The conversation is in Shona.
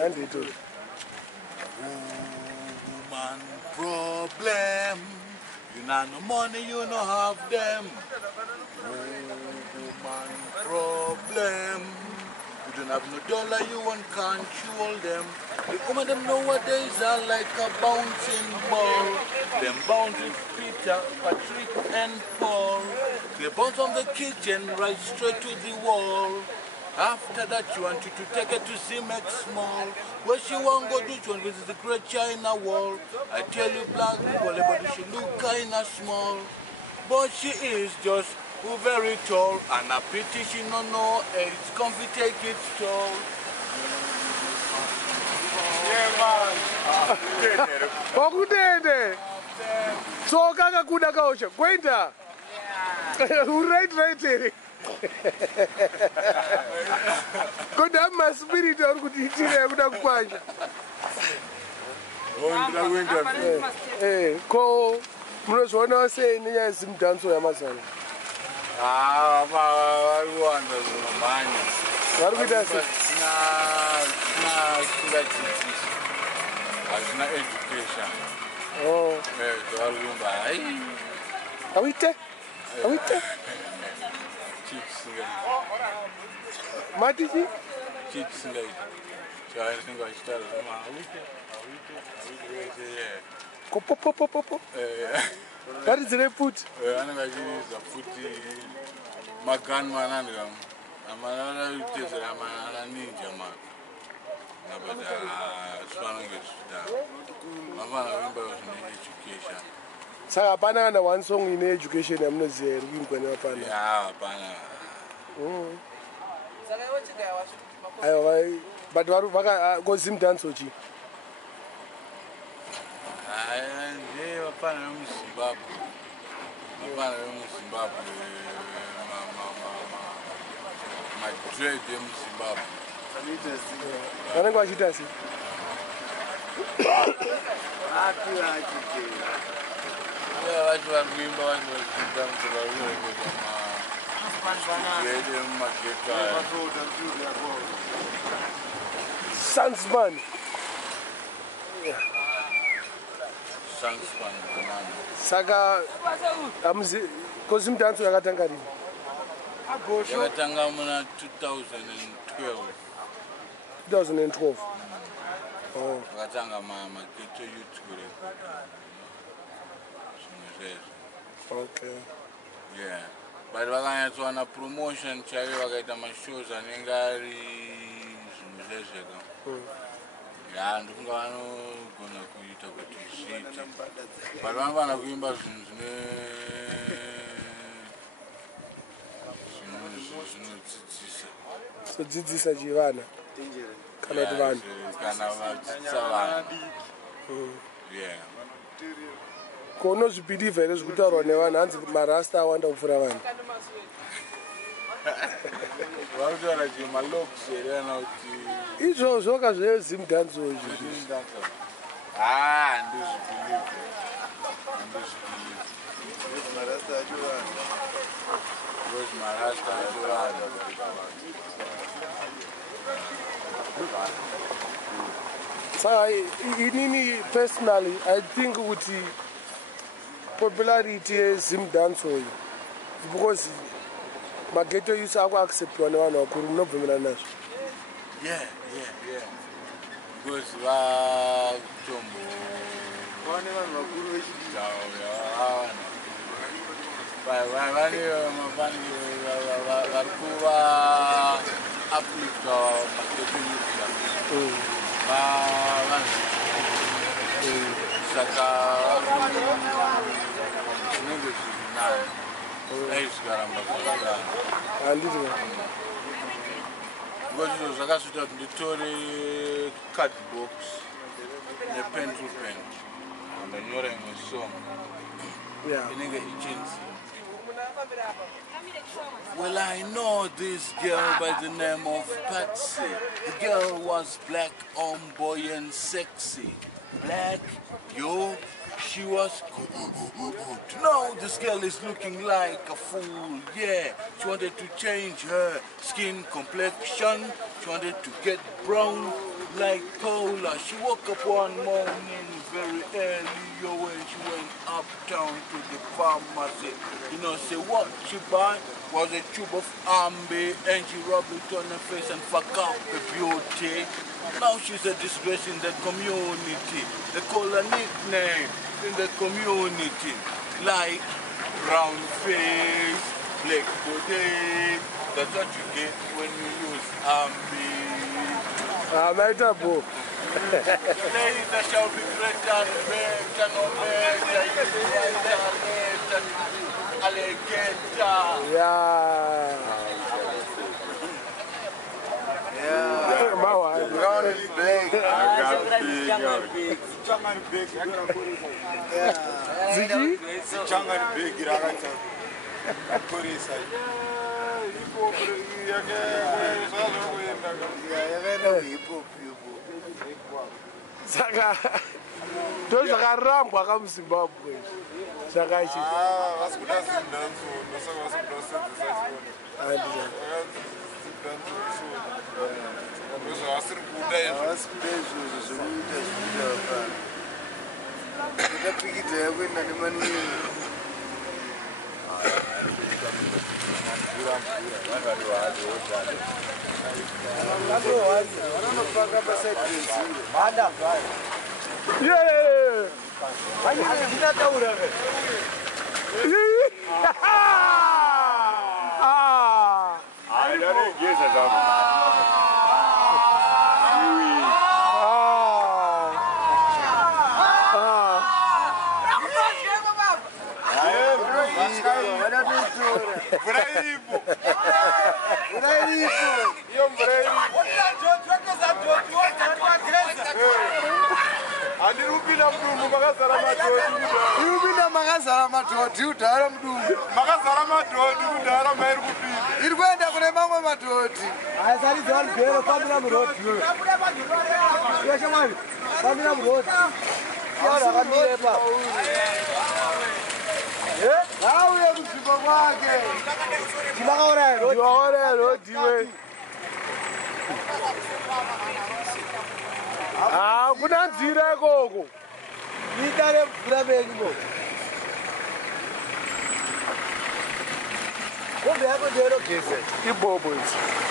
And Nito. Woman problem. You know no money, you no have them. Woman problem. You don't have no dollar, you won't control them. The women them nowadays are like a bouncing ball. Them bounce with Peter, Patrick and Paul. They bounce on the kitchen right straight to the wall. After that, you want you to take her to Zimex Mall. Where she won't go do, she won't visit the Great China Wall. I tell you, black people, everybody she look kinda small. But she is just very tall. And a pity she no know it's comfy take its toll. Yeah, man. Wakudende. So kaka kuda kaosha. Gweja. Yeah. Right here. Kuda ma spirit or kutitira kuda kupanja. Ko munozona sei nenyaya Zimdancehall yamazana. Wanda zvinobanya. Vari kuita sei? Hazvina education. Oh. Vari kuimba hai. Awite? Matichi? Chichisingaita. Chavanenge vachitaura zvema awite. Kopopopopopo. That is the put. Vanenge vachiisa futi magunman andikam. Amanana utezera amanana ninja man. But zvifanenge zvichidaro. Mafana kuimba zvine education. Saka hapana kana one song ine education yamunoziva here kuimbwa nevafana? Ya, hapana. Aiwa, but ko Zimdancehall chi? Ndiye vafana vemuZimbabwe. Madread emuZimbabwe. Vanenge vachiita sei? Vachi vari kuimba vachi vachiita madread emumageto aya. Sansman. Sansman banana. Saka ko Zimdancehall yakatanga rini? Yakatanga muna 2012. 2012. Oh. Yakatanga mageto youth kurekota. Okay. Yeah. But vakanyatsowana promotion chaiyo vakaita mashows anenge ari zvinhu zvezvega. Ya, ndofunga vanogona kuita kuti zviite. But vanofana kuimba zvinhu zvinodzidzisa. Sodzidzisa chivana? Kana kuti vanhu? Kana vadzidzisa vanhu. Yeah. Ko unozvibhilivha here zvekutaurwa nevanhu hanzi marasta awanda kupfuura vanhu? Vakutaura kuti malocks here kana kuti izvozvo kazvezimdancehall izvi. Handizvibhilivha. Because marasta acho vanhu. Saka inini personally I think kuti popularity yeZimdancehall because mageto youth akuacceptwa nevanhu vakuru, munobvumirana nazvo? Yeah. Because vakutombo vane vanhu vakuru vane vari kuva uplifta mageto youth vanhu. Saka zvinenge zviri nani dai zvikaramba zvakadaro. Handiti because izvo zvakasvita kuti nditore cardbox nepencil pen ndanyora imwe song inenge ichinzi Well, I know this girl by the name of Patsy. The girl was black, boy and sexy. Black, yo, she was good. Now this girl is looking like a fool, yeah. She wanted to change her skin complexion. She wanted to get brown. like Paula. She woke up one morning very early when she went uptown to the pharmacy. You know, say what she bought was a tube of ambe and she rubbed it on her face and fuck up the beauty. Now she's a disgrace in the community. They call her nickname in the community like brown face, black body. That's what you get when you use ambe. Later shall be greater and better, no better. Alligator. Yeah. Brown and black. Saka those akarambwa ka Zimbabwe. Saka ichi. Vasikuda Zimdancehall, Kuna nzira koko. Nitare mvura bengo. Kombe yako ndero kese. Ibobo ichi.